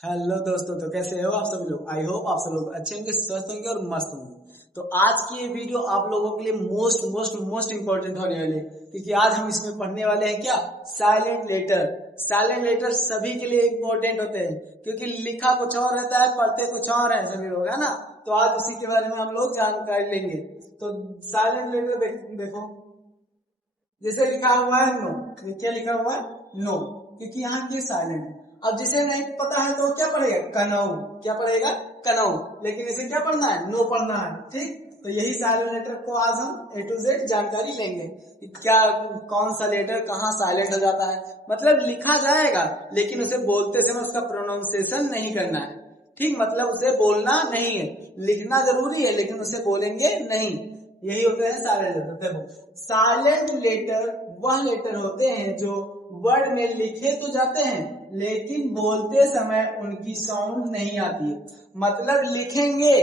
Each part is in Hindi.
हेलो दोस्तों, तो कैसे हो आप सब लोग। आई होप आप सब लोग अच्छे होंगे, स्वस्थ होंगे और मस्त होंगे। तो आज की ये वीडियो आप लोगों के लिए मोस्ट इंपॉर्टेंट होने वाली है, क्योंकि आज हम इसमें पढ़ने वाले हैं क्या, साइलेंट लेटर। साइलेंट लेटर सभी के लिए इंपॉर्टेंट होते हैं, क्योंकि लिखा कुछ और रहता है, पढ़ते कुछ और है सभी लोग, है ना। तो आज उसी के बारे में हम लोग जानकारी लेंगे। तो साइलेंट लेटर देखो, जैसे लिखा हुआ है नो, क्या लिखा हुआ है नो, क्योंकि यहाँ की साइलेंट है। अब जिसे नहीं पता है तो क्या पढ़ेगा, कनऊ। क्या पढ़ेगा, कनऊ। लेकिन इसे क्या पढ़ना है, नो पढ़ना है। ठीक, तो यही साइलेंट लेटर को आज हम A to Z जानकारी लेंगे। क्या, कौन सा लेटर कहाँ साइलेंट हो जाता है। मतलब लिखा जाएगा लेकिन उसे बोलते समय उसका प्रोनाउंसिएशन नहीं करना है। ठीक, मतलब उसे बोलना नहीं है, लिखना जरूरी है लेकिन उसे बोलेंगे नहीं। यही होते हैं साइलेंट लेटर। देखो, साइलेंट लेटर वह लेटर होते हैं जो वर्ड में लिखे तो जाते हैं लेकिन बोलते समय उनकी साउंड नहीं आती है। मतलब लिखेंगे,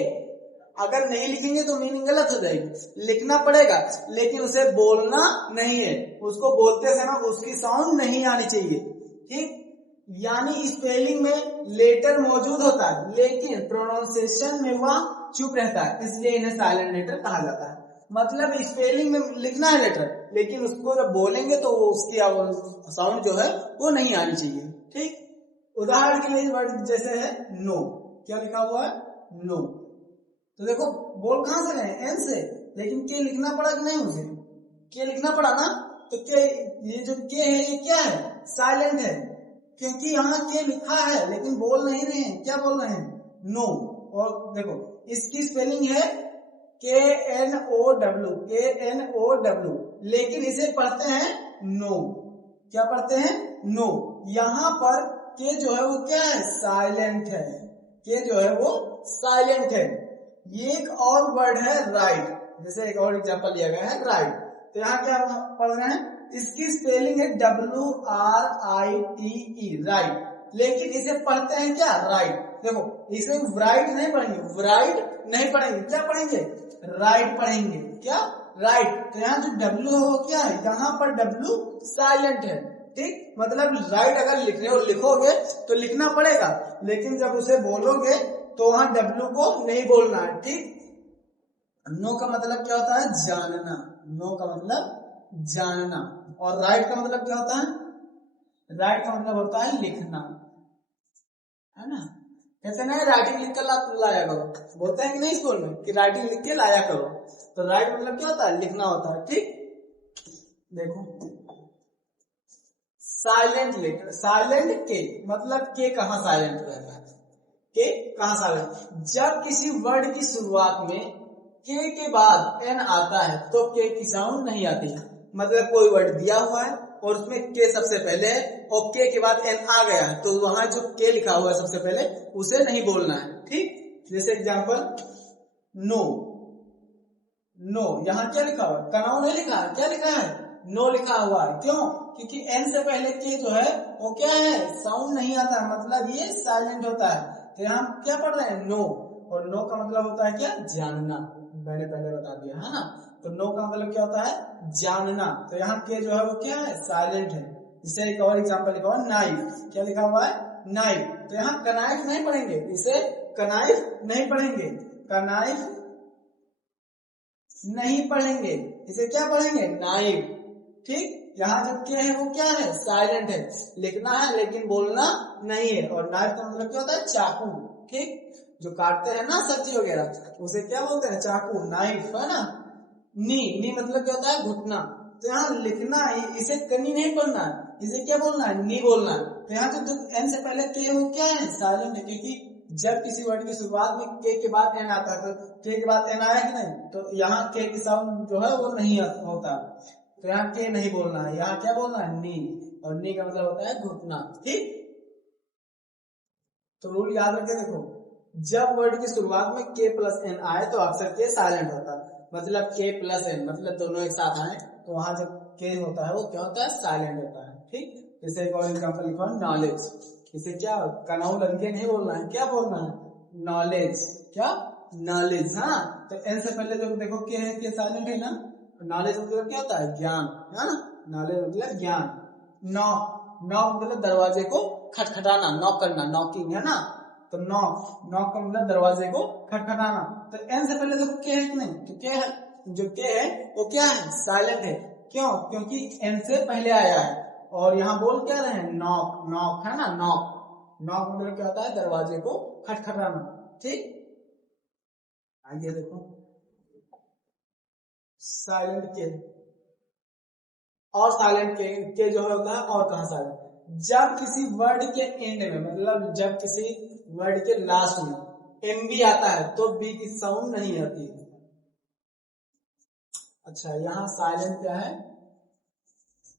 अगर नहीं लिखेंगे तो मीनिंग गलत हो जाएगी। लिखना पड़ेगा लेकिन उसे बोलना नहीं है, उसको बोलते समय उसकी साउंड नहीं आनी चाहिए। ठीक, यानी स्पेलिंग में लेटर मौजूद होता है लेकिन प्रोनाउंसिएशन में वह चुप रहता है, इसलिए इन्हें साइलेंट लेटर कहा जाता है। मतलब स्पेलिंग में लिखना है लेटर, लेकिन उसको जब बोलेंगे तो उसकी साउंड जो है वो नहीं आनी चाहिए। ठीक, उदाहरण के लिए वर्ड जैसे है नो, क्या लिखा हुआ है नो। तो देखो, बोल कहां से रहे, एन से, लेकिन के लिखना पड़ा कि नहीं, मुझे के लिखना पड़ा ना। तो के, ये जो के है ये क्या है, साइलेंट है, क्योंकि यहाँ के लिखा है लेकिन बोल नहीं रहे हैं। क्या बोल रहे हैं, नो। और देखो, इसकी स्पेलिंग है KNOW, लेकिन इसे पढ़ते हैं नो। क्या पढ़ते हैं, नो। यहाँ पर के जो है वो क्या है, साइलेंट है। के जो है वो साइलेंट है। ये एक और वर्ड है राइट, जैसे एक और एग्जांपल लिया गया है राइट। तो यहाँ क्या पढ़ रहे हैं, इसकी स्पेलिंग है WRITE, राइट, लेकिन इसे पढ़ते हैं क्या, राइट। देखो, इसे राइट नहीं पढ़ेंगे, राइट नहीं पढ़ेंगे, क्या पढ़ेंगे, राइट पढ़ेंगे। क्या, राइट। तो यहाँ जो W है वो क्या है, यहाँ पर W साइलेंट है। ठीक, मतलब राइट अगर लिख रहे हो, लिखोगे तो लिखना पड़ेगा, लेकिन जब उसे बोलोगे तो वहां W को नहीं बोलना है। ठीक, नो का मतलब क्या होता है, जानना। नो का मतलब जानना। और राइट का मतलब क्या होता है, राइट का मतलब होता है लिखना, है ना। कहते हैं राइटिंग लिख कर लाया करो, बोलते हैं कि नहीं स्कूल में कि राइटिंग लिख के लाया करो। तो राइट मतलब क्या होता है, लिखना होता है। ठीक, देखो, साइलेंट लेटर, साइलेंट के मतलब के कहाँ साइलेंट रहता है, के कहाँ साइलेंट, जब किसी वर्ड की शुरुआत में के बाद एन आता है तो के की साउंड नहीं आती है। मतलब कोई वर्ड दिया हुआ है और उसमें के सबसे पहले है और के के बाद एन आ गया है, तो वहां जो के लिखा हुआ है सबसे पहले उसे नहीं बोलना है। ठीक, जैसे एग्जांपल नो, नो, यहाँ क्या लिखा हुआ है, कनाऊ नहीं लिखा है, क्या लिखा है, नो लिखा हुआ है। क्यों, क्योंकि एन से पहले के जो है वो क्या है, साउंड नहीं आता है, मतलब ये साइलेंट होता है। तो यहाँ क्या पढ़ रहे हैं, नो। और नो का मतलब होता है क्या, जानना, मैंने पहले बता दिया है ना। तो नो का मतलब क्या होता है, जानना। तो यहाँ के जो है वो क्या है, साइलेंट है। इसे एक और एग्जांपल लिखा हुआ है नाइफ, क्या लिखा हुआ है, नाइफ। तो यहाँ कनाइफ नहीं पढ़ेंगे, इसे कनाइफ नहीं पढ़ेंगे, कनाइफ नहीं पढ़ेंगे, इसे क्या पढ़ेंगे, नाइफ। ठीक, यहाँ जो के है वो क्या है, साइलेंट है, लिखना है लेकिन बोलना नहीं है। और नाइफ का मतलब क्या होता है, चाकू। ठीक, जो काटते हैं ना सब्जी वगैरह, उसे क्या बोलते हैं, चाकू, नाइफ, है ना। नी मतलब क्या होता है, घुटना। तो यहाँ लिखना, इसे कनी नहीं बोलना है, इसे क्या बोलना है, नी बोलना है। तो यहाँ जो एन से पहले के वो क्या है, साइलेंट है, क्योंकि जब किसी वर्ड की शुरुआत में के बाद एन आता है, तो के के बाद एन आया कि नहीं, तो यहाँ के की साउंड जो है वो नहीं होता। तो यहाँ के नहीं बोलना है, यहाँ क्या बोलना है, नी। और नी का मतलब होता है घुटना। ठीक, तो रूल याद रखे, देखो, जब वर्ड की शुरुआत में के प्लस एन आए तो अक्सर के साइलेंट होता है। मतलब के प्लस एन मतलब दोनों एक साथ आए तो वहां जब के होता है वो क्या होता है, साइलेंट होता है। ठीक, जैसे एक और एग्जांपल लिखा है नॉलेज, इसे क्या कनाऊ लगे नहीं बोलना है, क्या बोलना है, नॉलेज। क्या, नॉलेज। हाँ, तो एन से पहले जब देखो के है, के साइलेंट है ना। नॉलेज मतलब क्या होता है, ज्ञान, है ना। नॉलेज मतलब ज्ञान। नॉक, नॉक मतलब दरवाजे को खटखटाना, नॉक करना, नॉकिंग है ना। तो नॉक, नॉक का मतलब दरवाजे को खटखटाना। तो एन से पहले देखो के है कि नहीं, तो के है, जो के है वो क्या है, साइलेंट है। क्यों, क्योंकि एन से पहले आया है। और यहाँ बोल क्या रहे हैं, नॉक, नॉक है ना, नॉक। नॉक मतलब क्या होता है, दरवाजे को खटखटाना। ठीक, आगे देखो साइलेंट के, और साइलेंट के जो होता है, और कहाँ साइलेंट, जब किसी वर्ड के एंड में, मतलब जब किसी वर्ड के लास्ट में एम बी आता है तो बी की साउंड नहीं आती है। अच्छा, यहाँ साइलेंट क्या है,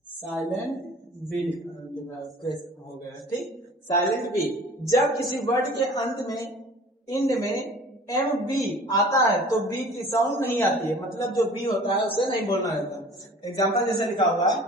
साइलेंट बी हो गया। ठीक, साइलेंट बी, जब किसी वर्ड के अंत में, एंड में एम बी आता है तो बी की साउंड नहीं आती है, मतलब जो बी होता है उसे नहीं बोलना रहता। एग्जांपल जैसे लिखा हुआ है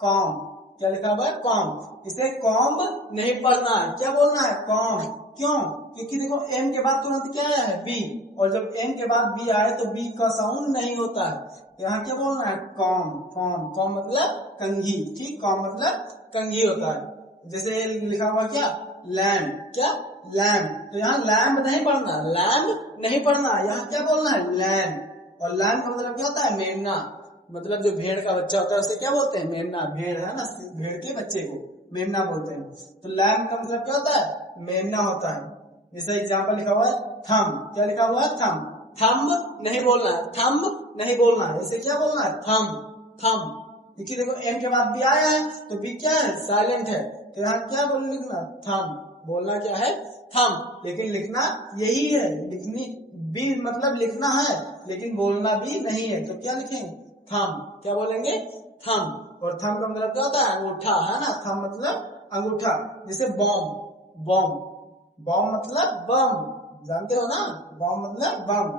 कॉम, क्या लिखा हुआ है, कॉम, इसे कॉम नहीं पढ़ना है, क्या बोलना है, कॉम। क्यों, क्योंकि देखो एम के बाद तुरंत क्या आया है, बी, और जब एम के बाद बी आए तो बी का साउंड नहीं होता है। यहाँ क्या बोलना है, कॉम, कॉम, कॉम मतलब कंघी। ठीक, कॉम मतलब कंघी होता है। जैसे लिखा हुआ क्या, लैम्प, क्या, लैम्प, तो यहाँ लैम्प नहीं पढ़ना, लैम्प नहीं पढ़ना, यहाँ क्या बोलना है, लैम्प। और लैम्प का मतलब क्या होता है, मेमना, मतलब जो भेड़ का बच्चा होता है उसे क्या बोलते हैं, मेमना। भेड़ है ना, भेड़ के बच्चे को मेमना बोलते हैं। तो लैम्प का मतलब क्या होता है, मेमना होता है। जैसे एग्जांपल लिखा हुआ है थंब, क्या लिखा हुआ है, थंब, थंब नहीं बोलना है, थंब नहीं बोलना है, इसे क्या बोलना है, थंब, थंब। क्योंकि देखो एम के बाद बी आया है तो बी क्या है, साइलेंट है, तो यहाँ क्या बोल लिखना, थंब, बोलना क्या है, थंब, लेकिन लिखना यही है, लिखनी बी मतलब लिखना है लेकिन बोलना भी नहीं है, तो क्या लिखें, थंब, क्या बोलेंगे, थंब। और थंब का मतलब क्या होता है, अंगूठा, है ना, थंब मतलब अंगूठा। जैसे बॉम्ब, बॉम्ब, बॉम्ब मतलब बम, जानते हो ना, बॉम्ब मतलब बम।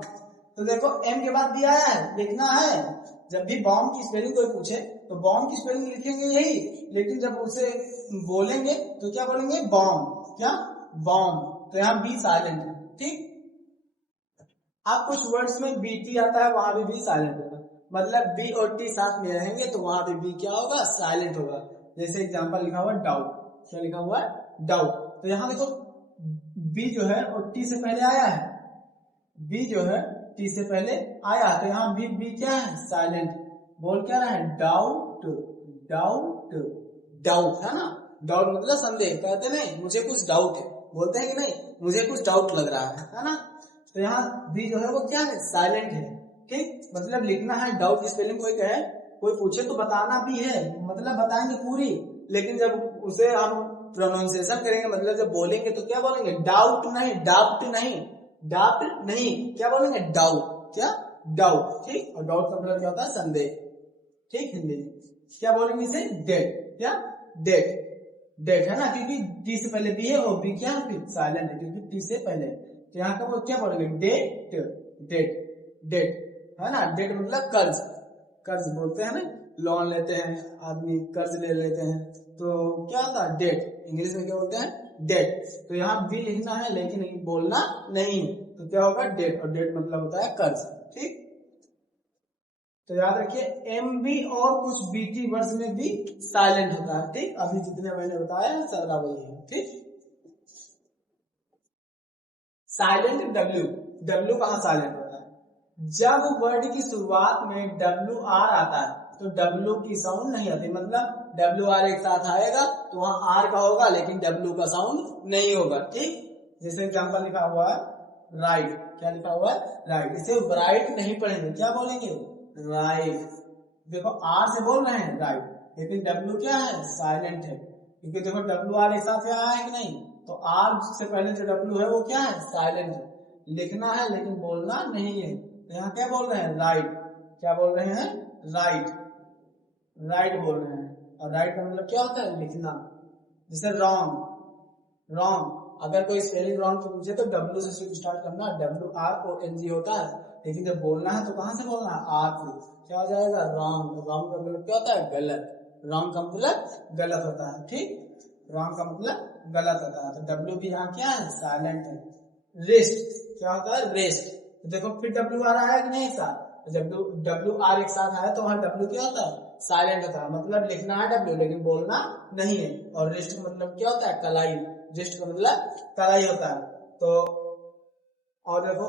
तो देखो एम के बाद भी आया है, लिखना है। जब भी बॉम्ब की स्पेलिंग कोई पूछे तो बॉम्ब की स्पेलिंग लिखेंगे यही, लेकिन जब उसे बोलेंगे तो क्या बोलेंगे, बॉम्ब, क्या, बॉम्ब। तो यहाँ बी साइलेंट है। ठीक, अब कुछ वर्ड्स में बीटी आता है, वहां भी साइलेंट होगा, मतलब बी और टी साथ में रहेंगे तो वहां पे बी क्या होगा, साइलेंट होगा। जैसे एग्जांपल लिखा हुआ डाउट, क्या लिखा हुआ है, डाउट, तो यहाँ देखो बी जो है और टी से पहले आया है, बी जो है टी से पहले आया, तो यहाँ बी, बी क्या है, साइलेंट। बोल क्या रहा है, डाउट, डाउट, डाउट, है ना, डाउट मतलब संदेह, कहते नहीं मुझे कुछ डाउट है, बोलते हैं कि नहीं मुझे कुछ डाउट लग रहा है ना। तो यहाँ बी जो है वो क्या है, साइलेंट है। ठीक, मतलब लिखना है, डाउट की स्पेलिंग कोई कहे, कोई पूछे तो बताना भी है, मतलब बताएंगे पूरी, लेकिन जब उसे हम प्रोनाउंसिएशन करेंगे, मतलब जब बोलेंगे तो क्या बोलेंगे, डाउट नहीं, डाउट नहीं, डाउट नहीं, क्या बोलेंगे, डाउट, क्या, डाउट। ठीक, और डाउट का मतलब क्या होता है, संदेह। ठीक, हिंदी क्या बोलेंगे इसे, डेट, क्या, डेट, डेट है ना, क्योंकि टी से पहले बी है और बी क्या है, साइलेंट है क्योंकि टी से पहले। तो यहाँ का वो क्या बोलेंगे, डेट, डेट, डेट, है ना, डेट मतलब कर्ज, कर्ज बोलते हैं ना, लोन लेते हैं आदमी, कर्ज ले लेते हैं, तो क्या होता है, डेट, इंग्लिश में क्या बोलते हैं, डेट। तो यहाँ बी लिखना है लेकिन बोलना नहीं, तो क्या होगा, डेट, और डेट मतलब होता है कर्ज। ठीक, तो याद रखिए एम बी और कुछ बीटी वर्ड्स में भी साइलेंट होता है। ठीक, अभी जितने मैंने बताया सारा वही है। ठीक, साइलेंट डब्ल्यू, डब्ल्यू कहाँ साइलेंट होता है, जब वर्ड की शुरुआत में डब्ल्यू आर आता है तो डब्ल्यू की साउंड नहीं आती, मतलब डब्ल्यू आर एक साथ आएगा तो वहां आर का होगा लेकिन डब्ल्यू का साउंड नहीं होगा। ठीक, जैसे एग्जांपल लिखा हुआ है राइट, क्या लिखा हुआ है, राइट, इसे राइट नहीं पढ़ेंगे, क्या बोलेंगे, राइट। देखो आर से बोल रहे हैं राइट, लेकिन डब्ल्यू क्या है, साइलेंट है, क्योंकि देखो डब्ल्यू आर एक साथ आया है कि नहीं, तो आर से पहले जो डब्ल्यू है वो क्या है, साइलेंट है, लिखना है लेकिन बोलना नहीं है। तो यहाँ क्या बोल रहे हैं, राइट, क्या बोल रहे हैं, राइट, राइट बोल रहे हैं। और राइट का मतलब क्या होता है, लिखना। जैसे रॉन्ग, रॉन्ग, अगर कोई स्पेलिंग रॉन्ग तो पूछे तो डब्ल्यू से स्टार्ट करना, W R O N G होता है, लेकिन जब बोलना है तो कहां से बोलना है, आर से, क्या हो जाएगा, रॉन्ग। रॉन्ग का मतलब क्या होता है, गलत, रॉन्ग का मतलब गलत होता है। ठीक, रॉन्ग का मतलब गलत होता है, तो डब्ल्यू भी यहाँ क्या है, साइलेंट है। रेस्ट क्या होता है, रेस्ट, तो देखो फिर डब्ल्यू आर आया कि नहीं एक साथ, जब डब्ल्यू आर एक साथ आया तो वहां डब्ल्यू क्या होता है, साइलेंट होता है, मतलब लिखना है डब्ल्यू लेकिन बोलना नहीं है। और रेस्ट का मतलब क्या होता है, कलाई, रेस्ट का मतलब कलाई होता है। तो और देखो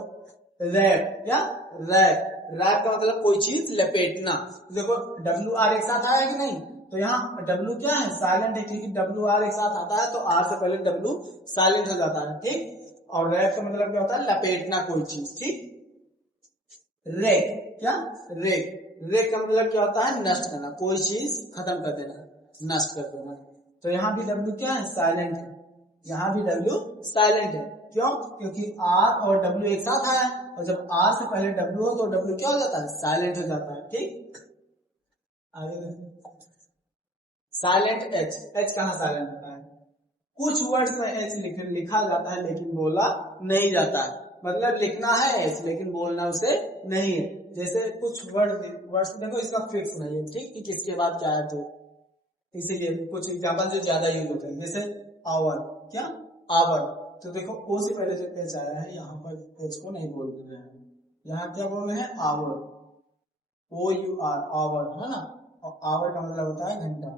रैप, क्या रैप, रैप का मतलब कोई चीज लपेटना। देखो डब्ल्यू आर एक साथ आया कि नहीं, तो यहाँ डब्ल्यू क्या है, साइलेंट है, क्योंकि डब्ल्यू आर एक साथ आता है तो आर से पहले डब्ल्यू साइलेंट हो जाता है, ठीक। और रैप का मतलब क्या होता है, लपेटना कोई चीज, ठीक। रेक, क्या रेक, रेक का मतलब क्या होता है, नष्ट करना, कोई चीज खत्म कर देना, नष्ट कर देना। तो यहाँ भी डब्ल्यू क्या है, साइलेंट है, यहाँ भी डब्ल्यू साइलेंट है। क्यों, क्योंकि आर और डब्ल्यू एक साथ आया, और जब आर से पहले डब्ल्यू हो तो डब्ल्यू क्या हो जाता है, साइलेंट हो जाता है, ठीक। आगे साइलेंट एच, एच कहाँ साइलेंट होता है, कुछ वर्ड्स में एच लिखा जाता है लेकिन बोला नहीं जाता है, मतलब लिखना है एच लेकिन बोलना उसे नहीं है। जैसे कुछ वर्ड्स देखो इसका फिक्स नहीं है, ठीक, कि किसके बाद क्या है, तो इसीलिए कुछ एग्जाम्पल जो ज्यादा यूज होते हैं, जैसे आवर, क्या आवर, तो देखो ओ से पहले जो एच आया है, यहाँ पर एच को नहीं बोल रहे हैं, यहाँ क्या बोल रहे हैं, our, O U R, our, है ना। और आवर का मतलब होता है घंटा,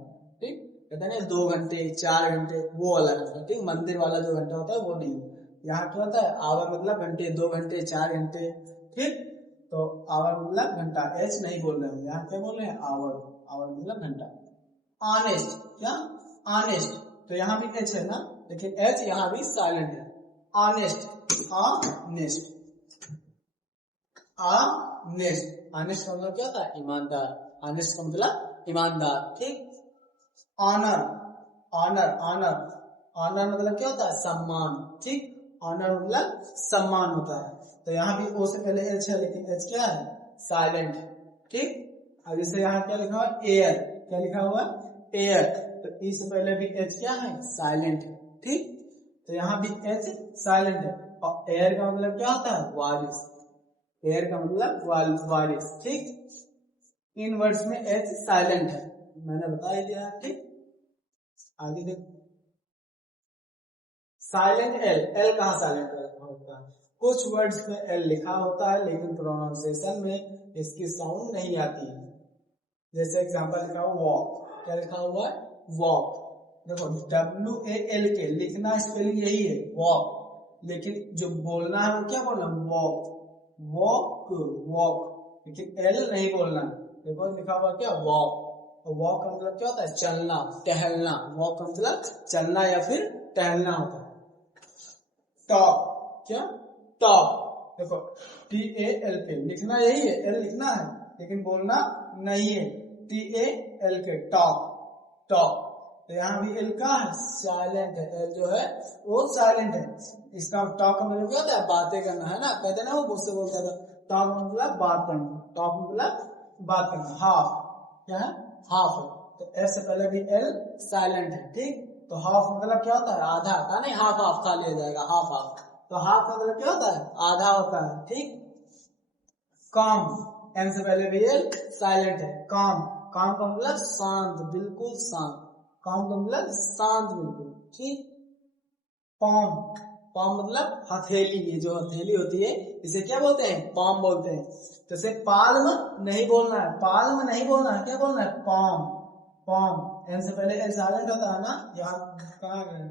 ठीक, कहते हैं 2 घंटे 4 घंटे वो वाला घंटा, ठीक, मंदिर वाला जो घंटा होता है वो नहीं। यहाँ क्या होता है, आवर मतलब घंटे, 2 घंटे 4 घंटे, ठीक। तो आवर मतलब घंटा, एच नहीं बोल रहे हैं, यहाँ क्या बोल रहे हैं, आवर, आवर मतलब घंटा। ऑनेस्ट, क्या ऑनेस्ट, तो यहाँ भी एच है ना, लेकिन एच यहाँ भी साइलेंट है। ऑनेस्ट, ऑनेस्ट, ऑनेस्ट, ऑनेस्ट का मतलब क्या होता है, ईमानदार, ऑनेस्ट का मतलब ईमानदार, ठीक। ऑनर, ऑनर, ऑनर, ऑनर मतलब क्या होता है, सम्मान, ठीक, ऑनर मतलब सम्मान होता है। तो यहाँ भी ओ से पहले एच है लेकिन एच क्या है, साइलेंट, ठीक। अब जैसे यहाँ क्या लिखा हुआ है, एयर, क्या लिखा हुआ है, एयर, तो ई से पहले भी एच क्या है, साइलेंट है, ठीक। तो यहाँ भी एच साइलेंट है। और एयर का मतलब क्या होता है, वारिस, एयर का मतलब वारिस, ठीक। इन वर्ड्स में एच साइलेंट है, मैंने बता ही दिया, ठीक। आगे देखो साइलेंट एल, एल कहाँ साइलेंट होता है, कुछ वर्ड्स में एल लिखा होता है लेकिन प्रोनाउंसिएशन में इसकी साउंड नहीं आती है। जैसे एग्जांपल लिखा हुआ वॉक, क्या लिखा हुआ है, वॉक, देखो डब्ल्यू ए एल के लिखना स्पेलिंग यही है वॉक, लेकिन जो बोलना है वो क्या बोलना, वॉक, वॉक, वॉक, लेकिन एल नहीं बोलना। देखो लिखा हुआ क्या, वॉक, वॉक का मतलब क्या होता है, चलना, टहलना, वॉक का मतलब चलना या फिर टहलना होता है। टॉप, क्या टॉप, देखो टी ए एल के लिखना यही है, एल लिखना है लेकिन बोलना नहीं है, टी ए एल के, टॉप, टॉप। तो यहाँ भी एल का साइलेंट है, एल जो है वो साइलेंट है। इसका टॉप का मतलब क्या होता है, बातें करना, है ना, कहते ना वो मुझसे बोलता था, टॉप मतलब बात करना, टॉप मतलब बात करना। हाफ, क्या है, हाफ है, तो एफ से पहले भी एल साइलेंट है, ठीक। तो हाफ मतलब क्या होता है, आधा का, नहीं हाफ हाफ खा लिया जाएगा, हाफ हाफ, तो हाफ मतलब क्या होता है, आधा होता है, ठीक। काम, एम से पहले भी एल साइलेंट है, काम, काम का मतलब शांत, बिल्कुल शांत, काम का मतलब शांत बिल्कुल, ठीक। पाम, पाम मतलब हथेली, ये जो हथेली होती है इसे क्या बोलते हैं, पाम बोलते हैं। तो इसे पाल्म नहीं बोलना है, पाल्म नहीं बोलना है, क्या बोलना है, पाम, पाम। एम से पहले एल साइलेंट होता है ना, यहाँ कहाँ गए,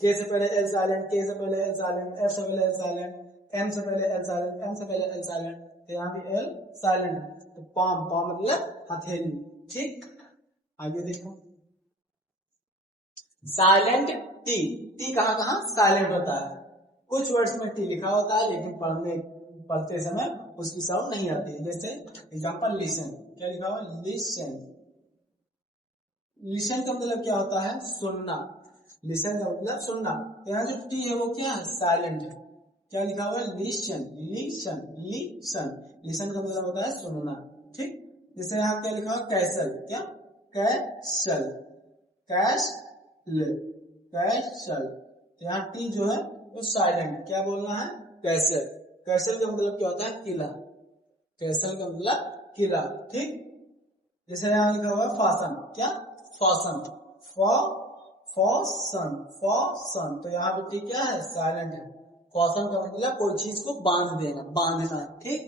के से पहले एल साइलेंट, के से पहले एल साइलेंट, एफ से पहले एल साइलेंट, एम से पहले एल साइलेंट, एम से पहले एल साइलेंट, तो यहाँ भी एल साइलेंट। तो पाम, पाम मतलब हथेली, ठीक। आगे देखो साइलेंट टी, टी कहाँ कहाँ साइलेंट होता है, कुछ वर्ड्स में टी लिखा होता है लेकिन पढ़ते समय उसकी साउंड नहीं आती है। जैसे एग्जांपल लिसन, क्या लिखा हुआ है, लिसन, लिसन का मतलब क्या होता है, सुनना, लिसन का मतलब सुनना। यहाँ जो टी है वो क्या है, साइलेंट है, क्या लिखा हुआ है, लिसन, लिसन, लिसन, लिसन का मतलब होता है सुनना, ठीक। जैसे यहाँ क्या लिखा हुआ, कैसल, क्या कैसल, कैसल, कैसल, यहाँ टी जो है वो साइलेंट, क्या बोलना है, कैसल, कैसल का मतलब क्या होता है, किला, कैसल का मतलब किला, ठीक। जैसे यहाँ लिखा हुआ है फासन, क्या फासन, फॉसन, फॉसन, तो यहाँ पे टी क्या है, साइलेंट है। फासन का मतलब कोई चीज को बांध देना, बांधना, ठीक।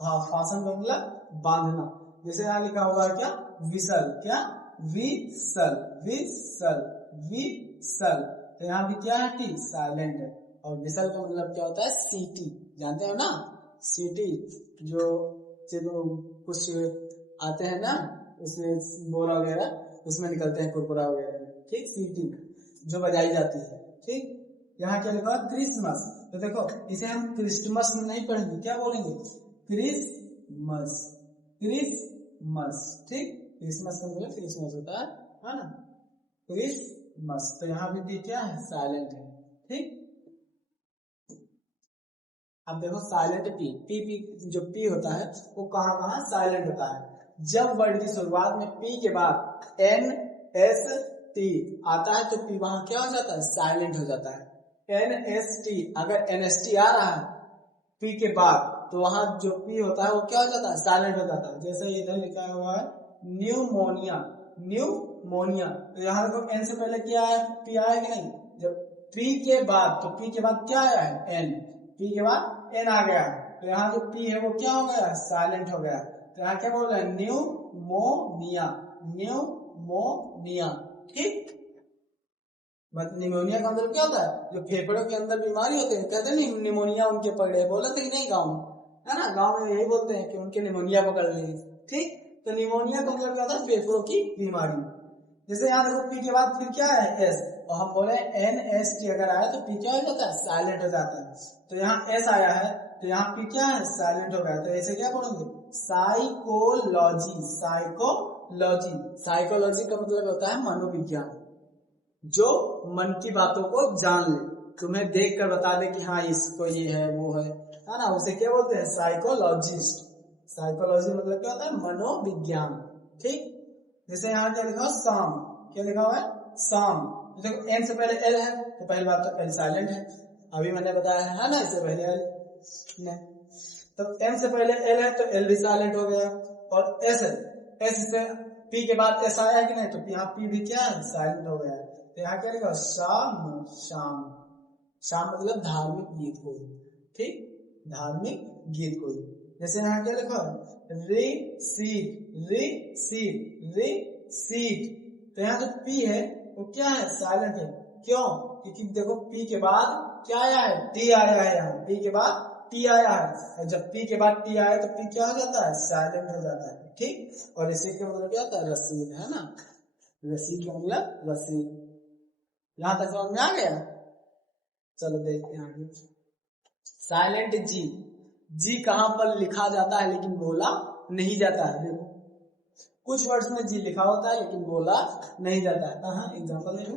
हाँ, फासन का मतलब बांधना। जैसे यहाँ लिखा होगा क्या, विसल, क्या, विसल, विसल, विसल, तो यहाँ भी क्या है, टी साइलेंट है। और विसल का मतलब क्या होता है, सीटी, जानते हो ना, सीटी, जो कुछ आते हैं ना उसमें बोरा वगैरह उसमें निकलते हैं कुरकुरा वगैरह, ठीक, सीटी जो बजाई जाती है, ठीक। यहाँ क्या लिखा है, क्रिसमस, तो देखो इसे हम क्रिसमस नहीं पढ़ेंगे, क्या बोलेंगे, क्रिसमस, क्रिसमस, ठीक, क्रिसमस का मतलब क्रिसमस होता है ना, क्रिसमस, तो यहाँ भी पी क्या है, साइलेंट है, ठीक। अब देखो साइलेंट पी, पी पी जो पी होता है वो कहाँ कहाँ साइलेंट होता है, जब वर्ड की शुरुआत में पी के बाद एन एस टी आता है तो पी वहां क्या हो जाता है, साइलेंट हो जाता है। एन एस टी, अगर एन एस टी आ रहा है पी के बाद तो वहां जो पी होता है वो क्या हो जाता है, साइलेंट हो जाता है। जैसे इधर लिखा हुआ है न्यूमोनिया, न्यूमोनिया, तो यहाँ देखो एन से पहले क्या है, पी आया कि नहीं, जब पी के बाद, तो पी के बाद क्या आया है, एन, पी के बाद एन आ गया, तो यहाँ जो पी है वो क्या हो गया, साइलेंट हो गया। तो यहाँ क्या बोल रहे हैं, न्यूमोनिया, न्यूमोनिया, ठीक। निमोनिया का मतलब क्या होता है, जो फेफड़ों के अंदर बीमारी होते हैं, कहते हैं निमोनिया उनके पकड़े, बोला था कि नहीं गाँव में, है ना, गाँव में यही बोलते हैं कि उनके निमोनिया पकड़ ली, ठीक। तो निमोनिया का मतलब क्या होता है, फेफड़ों की बीमारी। जैसे यहाँ देखो पी के बाद फिर क्या है, एस, और हम बोले एन एस टी अगर आया तो पी क्या हो जाता है, साइलेंट हो जाता है। तो यहाँ एस आया है तो यहाँ पी क्या है, साइलेंट हो गया, तो ऐसे क्या बोलेंगे, साइकोलॉजी, साइकोलॉजी, साइकोलॉजी का मतलब होता है मनोविज्ञान, जो मन की बातों को जान ले, तुम्हें देख कर बता दे कि हाँ इसको ये है वो है ना, उसे क्या बोलते हैं, साइकोलॉजिस्ट। साइकोलॉजी मतलब क्या होता है, मनोविज्ञान, ठीक। जैसे यहाँ क्या लिखा हुआ, शाम, क्या लिखा हुआ है, शाम, देखो एन से पहले एल है तो पहली बात तो एल साइलेंट है, अभी मैंने बताया है ना, इससे पहले एल नहीं, तो एम से पहले एल है तो एल भी साइलेंट हो गया। और एस है, एस से पी के बाद एस आया कि नहीं, तो यहाँ पी भी क्या है, साइलेंट हो गया। तो यहाँ क्या लिखा, शाम, शाम, शाम मतलब धार्मिक गीत कोई, ठीक, धार्मिक गीत कोई। जैसे यहाँ क्या लिखा, रिसीट, रिसीट, रिसीट, तो यहाँ जो पी है वो क्या है, साइलेंट है, क्यों, क्योंकि देखो पी के बाद क्या आया है, टी आया है, यहाँ पी के बाद टी आया है, और जब पी के बाद टी आया तो पी क्या हो जाता है, साइलेंट हो जाता है, ठीक। और रिसीट का मतलब क्या होता है, रसीद, है ना, रसीद का मतलब रसीद। यहां तक समझ में आ गया, चलो देखते हैं आगे। साइलेंट जी, जी कहां पर लिखा जाता है लेकिन बोला नहीं जाता है, देखो कुछ वर्ड्स में जी लिखा होता है लेकिन बोला नहीं जाता है। कहाँ, एग्जांपल देखो,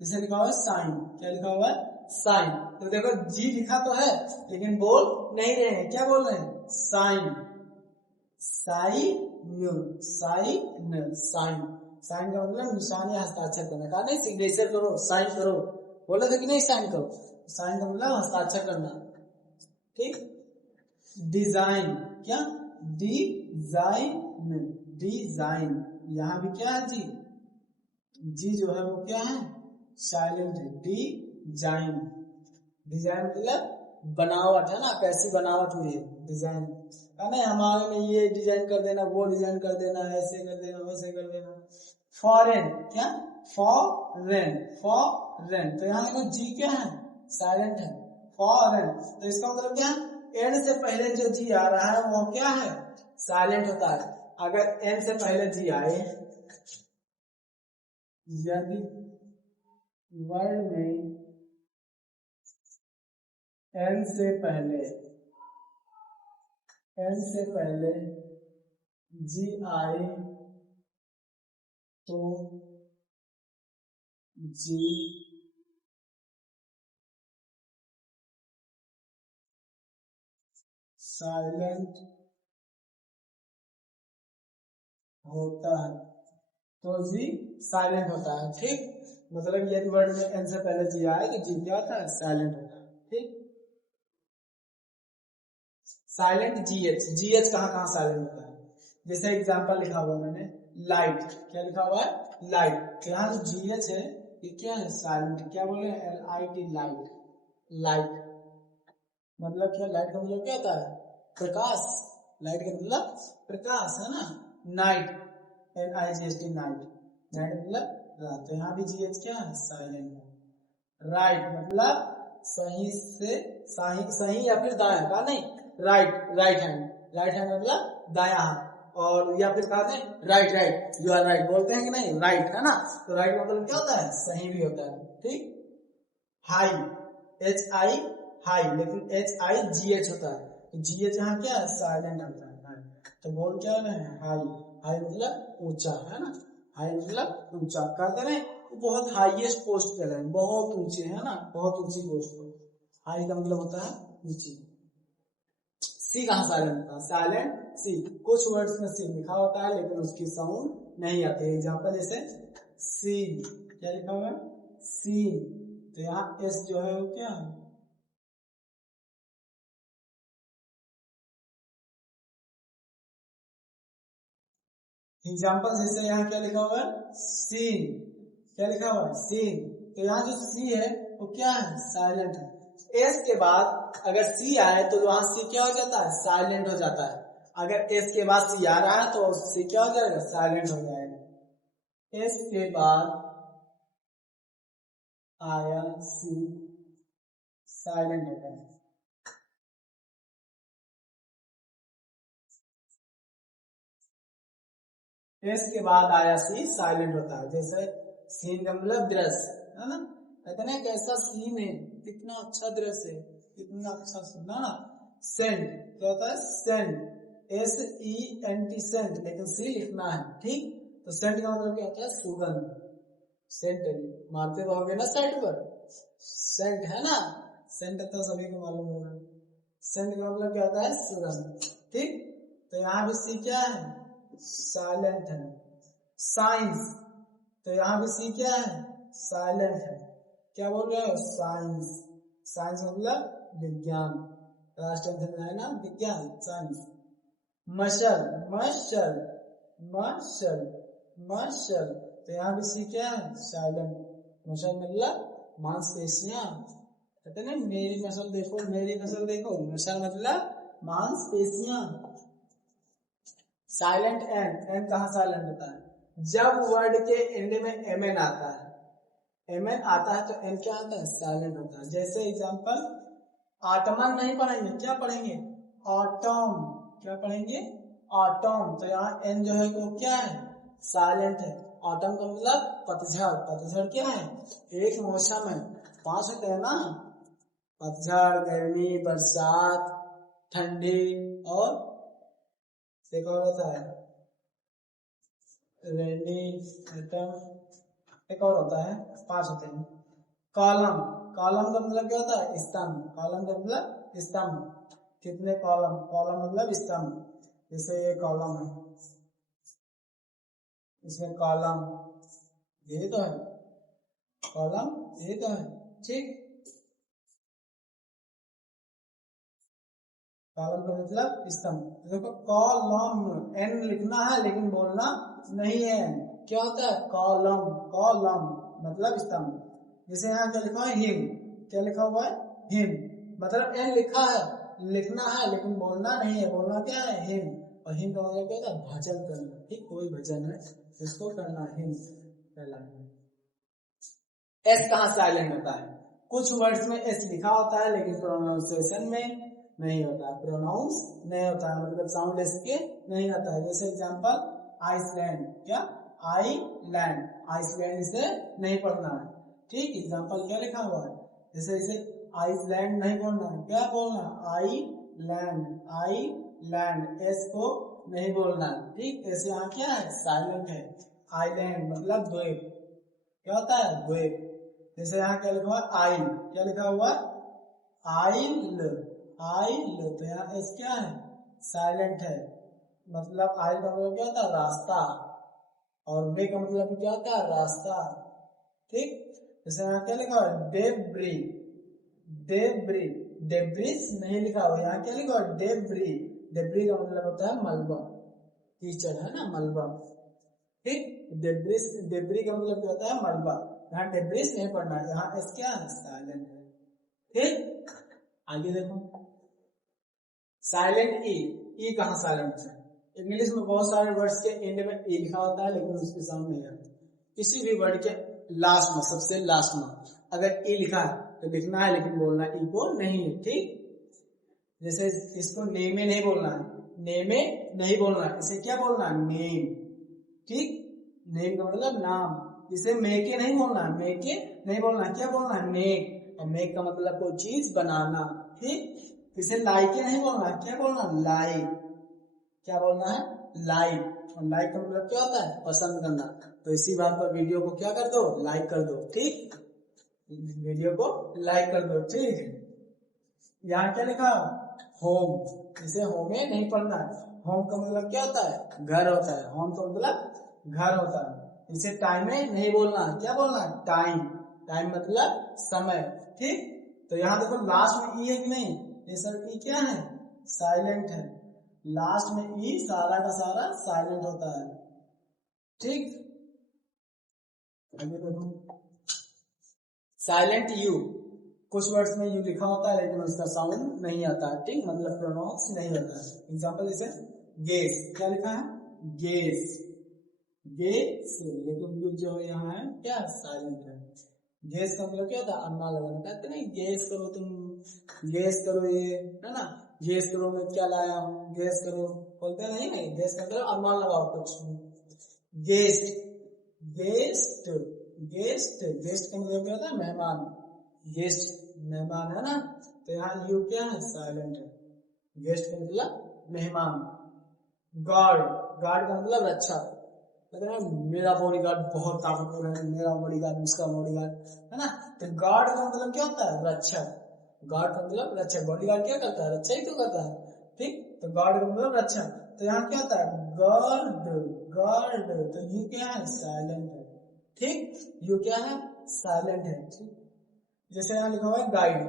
जैसे लिखा हुआ है साइन, क्या लिखा हुआ है, साइन, तो देखो जी लिखा तो है लेकिन बोल नहीं रहे हैं, क्या बोल रहे हैं, sign, sign, sign, sign, sign का मतलब निशान या हस्ताक्षर करना, कहा नहीं सिग्नेचर करो, साइन करो, बोला था कि नहीं साइन करो, साइन का मतलब हस्ताक्षर करना, ठीक। डिजाइन, क्या, डिजाइन, डिजाइन, यहाँ भी क्या है, जी, जी जो है वो क्या है, साइलेंट है, डिजाइन, डिजाइन मतलब बनावट, है ना, कैसी बनावट हुई है, डिजाइन, है ना, हमारे में ये डिजाइन कर देना, वो डिजाइन कर देना, ऐसे कर देना, वैसे कर देना। फॉरेन, क्या, फॉरेन, फॉरेन, तो यहाँ देखो जी क्या है, साइलेंट है, फॉरेन, तो इसका मतलब क्या है, एन से पहले जो जी आ रहा है वो क्या है, साइलेंट होता है। अगर एन से पहले जी आए, यदि वर्ड में एन से पहले जी आए तो जी साइलेंट होता है, तो जी साइलेंट होता है, ठीक। मतलब यदि वर्ड में एन से पहले जी आए तो जी क्या होता है, साइलेंट होता है, ठीक। साइलेंट जीएच, जीएच कहाँ साइलेंट होता है, जैसे एग्जांपल लिखा हुआ मैंने, लाइट, क्या लिखा हुआ है, लाइट, तो यहाँ जो जीएच है ये क्या है, साइलेंट, क्या बोले, LIT, लाइट, लाइट मतलब क्या, लाइट का मतलब क्या होता है, प्रकाश, लाइट का मतलब प्रकाश, है ना, नाइट, NIGHT नाइट, नाइट मतलब रात। तो यहाँ भी GH क्या है, साइलेंट है। राइट मतलब सही से सही या फिर दाया का नहीं, right, right hand, right hand मतलब दाया हाथ, और या फिर कहा right, right you are right बोलते हैं कि नहीं, राइट है ना। तो राइट मतलब क्या होता है, सही भी होता है, ठीक। हाई, HI हाई, लेकिन HIGH होता है, तो GH यहाँ क्या है, साइलेंट होता है। तो बोल क्या रहे हैं, हाई, हाई मतलब ऊंचा है ना, हाई मतलब ऊंचा। कहते हैं बहुत हाईएस्ट पोस्ट पे रहे, बहुत ऊंचे है ना, बहुत ऊंची पोस्ट पे। हाई का मतलब होता है ऊंची। सी कहाँ साइलेंट होता है, साइलेंट सी। कुछ वर्ड्स में सी लिखा होता है लेकिन उसकी साउंड नहीं आती है। एग्जांपल जैसे सी, क्या लिखा हुआ है, सी, तो यहाँ एस जो है वो क्या है, एग्जाम्पल जैसे यहाँ क्या लिखा हुआ है, सीन, क्या लिखा हुआ है, सीन। तो यहाँ जो सी है वो क्या है, साइलेंट है। एस के बाद अगर सी आए तो वहां सी क्या हो जाता है, साइलेंट हो जाता है। अगर एस के बाद सी आ रहा है तो सी क्या हो जाएगा, साइलेंट हो जाएगा। एस के बाद आया सी, साइलेंट होता है। एस के बाद आया सी, साइलेंट होता है। जैसे सीन का मतलब दृश्य है ना, कहते ना कैसा सीन है, कितना अच्छा दृश्य है, कितना अच्छा सुना ना। सेंट क्या होता है, सेंट, SENT सेंट, लेकिन सी लिखना है, ठीक। तो सेंट का मतलब क्या होता है, सुगंध। सेंट मारते तो होगे ना सेंट पर, सेंट है ना, सेंट तो सभी को मालूम होगा। सेंट का मतलब क्या होता है, सुगंध, ठीक। तो यहाँ भी सी क्या है, साइलेंट है। साइंस, तो यहाँ भी सी क्या है, साइलेंट है। क्या बोल रहे हो, साइंस, साइंस मतलब विज्ञान, लास्ट टेंशन में है ना विज्ञान, साइंस। मशल, मशल, मशल, मशल, तो यहाँ भी सी क्या है, साइलेंट। मशल मतलब मांसपेशियां, कहते ना मेरी मसल देखो, मेरी मसल देखो, मशल मतलब मांसपेशियां। साइलेंट एन, एन कहाँ साइलेंट होता है, जब वर्ड के एंड में एमएन आता है, एमएन आता है तो एन क्या आता है, साइलेंट होता है। जैसे एग्जांपल, आटमन नहीं पढ़ेंगे, क्या पढ़ेंगे, ऑटम, क्या पढ़ेंगे, ऑटम। तो यहाँ एन जो है वो क्या है, साइलेंट है। ऑटम का मतलब पतझड़, पतझड़ क्या है, एक मौसम है, 5 होते हैं ना, पतझड़, गर्मी, बरसात, ठंडी, और एक और होता है रेनी, ऑटम, एक और होता है, 5 होते हैं। कॉलम, कॉलम का मतलब क्या होता है, स्तंभ, कॉलम का मतलब स्तंभ, कितने कॉलम, कॉलम मतलब स्तंभ। जैसे ये कॉलम है, इसमें कॉलम, ये तो है कॉलम, ये तो है, ठीक। कॉलम का मतलब स्तंभ। देखो कॉलम, एन लिखना है लेकिन बोलना नहीं है, क्या होता है, कॉलम, कॉलम मतलब स्तंभ। जैसे यहाँ क्या लिखा है, हिम, क्या लिखा हुआ है, हिम, मतलब एन लिखा है, लिखना है लेकिन बोलना नहीं है, बोलना क्या है, हिम। और हिम का मतलब क्या होता है, भजन करना, ठीक, कोई भजन है इसको करना, हिम कहलाता है। एस कहाँ साइलेंट होता है, कुछ वर्ड्स में एस लिखा होता है लेकिन प्रोनाउंसिएशन में नहीं होता है, प्रोनाउंस नहीं होता है, मतलब साउंड एस के नहीं आता है। जैसे एग्जांपल आइसलैंड, क्या, आईलैंड, आइसलैंड इसे नहीं पढ़ना है, ठीक। एग्जांपल क्या लिखा हुआ है, जैसे इसे आइसलैंड नहीं बोलना है, क्या बोलना है, आई लैंड, आई लैंड, एस को नहीं बोलना है, ठीक। ऐसे यहाँ क्या है, साइलेंट है। आइलैंड मतलब द्वीप, क्या होता है, द्वीप। जैसे यहाँ क्या लिखा हुआ, आइल, क्या लिखा हुआ, आइल, आइल, तो यहाँ एस क्या है, साइलेंट है। मतलब आइल का मतलब क्या होता है, रास्ता, और वे का मतलब क्या होता है, रास्ता, ठीक। जैसे यहाँ क्या लिखा हुआ, डेब्री, डेब्री, डेब्रिस नहीं लिखा हुआ, यहाँ क्या लिखा हुआ, डेब्री, डेब्री का मतलब होता है मलबा, कीचड़ है ना, मलबा, ठीक। डेब्रिस, डेब्री का मतलब क्या होता है, मलबा। यहाँ डेब्रिस नहीं पढ़ना है, यहाँ एस क्या है, साइलेंट है, ठीक। आगे देखो, साइलेंट ई, ई कहाँ साइलेंट है, इंग्लिश में बहुत सारे वर्ड्स के एंड में ए लिखा होता है लेकिन उसके सामने नहीं आता। किसी भी वर्ड के लास्ट में, सबसे लास्ट में अगर ए लिखा है तो लिखना है लेकिन बोलना ई को नहीं है। ठीक, जैसे इसको नेमे नहीं बोलना है, नेमे नहीं बोलना है, इसे क्या बोलना है? नेम। ठीक, नेम का मतलब नाम। इसे मेके नहीं बोलना है, मेके नहीं बोलना है, क्या बोलना है? मेक। और मेक का मतलब कोई चीज बनाना। ठीक, इसे लाइके नहीं बोलना है, क्या बोलना है? लाइक। क्या बोलना है? लाइक। और लाइक का मतलब क्या होता है? पसंद करना। तो इसी बात पर वीडियो को क्या कर दो? लाइक कर दो। ठीक, वीडियो को लाइक कर दो। ठीक, यहाँ क्या लिखा? होम। इसे होमे नहीं पढ़ना है। होम का मतलब क्या होता है? घर होता है। होम का मतलब घर होता है। इसे टाइम में नहीं बोलना है, क्या बोलना है? टाइम। टाइम मतलब समय। ठीक, तो यहाँ देखो लास्ट में ई है कि नहीं? ये सब ई क्या है? साइलेंट है। लास्ट में ई सारा का सारा साइलेंट होता है। ठीक, आगे देखो साइलेंट यू। कुछ वर्ड्स में यू लिखा होता है लेकिन उसका साउंड नहीं आता है। ठीक, मतलब प्रोनाउंस नहीं होता है। एग्जांपल जैसे गेस, क्या लिखा है? गेस, गेस, लेकिन यू जो यहाँ है क्या? साइलेंट है। गेस का मतलब क्या होता है? अनुमान लगाना। कहते नहीं गेस करो, तुम गेस करो, ये है ना, गेस करो मैं क्या लाया हूँ, गेस करो बोलते हैं। नहीं, गेस का मतलब अनुमान लगाओ कुछ। गेस्ट, गेस्ट, गेस्ट, गेस्ट का मतलब क्या होता है? मेहमान। गेस्ट मेहमान है ना, तो यहाँ यू क्या है? साइलेंट है। गेस्ट का मतलब मेहमान। गार्ड, गार्ड का मतलब रक्षा। मेरा बॉडीगार्ड बहुत ताकतवर है, मेरा बॉडीगार्ड उसका बॉडीगार्ड है ना, तो गार्ड का मतलब क्या होता है? रक्षक। गार्ड का मतलब रक्षक। बॉडीगार्ड क्या करता है? रक्षा ही तो करता है। ठीक, तो गार्ड का मतलब रक्षक। तो यहाँ क्या होता है? Guard, guard. तो यू क्या है? साइलेंट है। ठीक, यू क्या है? साइलेंट है। ठीक, जैसे यहाँ लिखा हुआ है गाइड।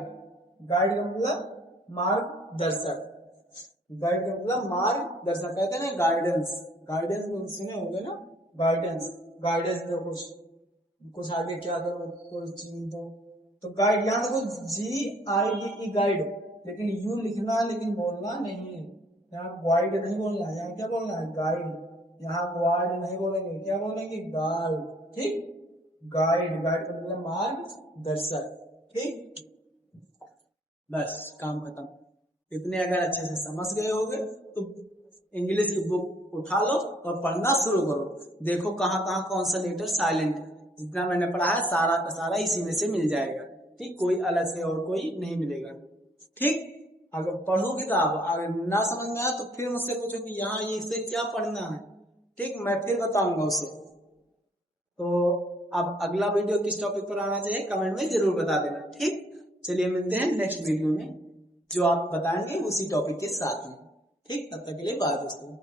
गाइड का मतलब मार्गदर्शक। गाइड का मतलब मार्गदर्शक। कहते हैं ना गाइडेंस, गाइडेंस सुने होंगे ना, गाइडेंस, गाइडेंस दो, कुछ आगे क्या करो, कोई चीज दो। तो गाइड, यहाँ देखो GIDE गाइड, लेकिन यू लिखना है लेकिन बोलना नहीं है। यहाँ गाइड नहीं बोलना है, यहाँ क्या बोलना है? गाइड। यहाँ गार्ड नहीं बोलेंगे, क्या बोलेंगे? गार्ड। ठीक, गाइड, गाइड का मतलब मार्गदर्शक। ठीक, बस काम खत्म। इतने अगर अच्छे से समझ गए होगे तो इंग्लिश की बुक उठा लो और पढ़ना शुरू करो। देखो कहाँ कहाँ कौन सा लेटर साइलेंट है। जितना मैंने पढ़ा है सारा का सारा इसी में से मिल जाएगा। ठीक, कोई अलग से और कोई नहीं मिलेगा। ठीक, अगर पढ़ो किताब अगर ना समझ में आया तो फिर मुझसे पूछो कि यहाँ ये इससे क्या पढ़ना है। ठीक, मैं फिर बताऊंगा उसे। तो अब अगला वीडियो किस टॉपिक पर आना चाहिए कमेंट में जरूर बता देना। ठीक, चलिए मिलते हैं नेक्स्ट वीडियो में, जो आप बताएंगे उसी टॉपिक के साथ में। ठीक, तब तक के लिए बाय दोस्तों।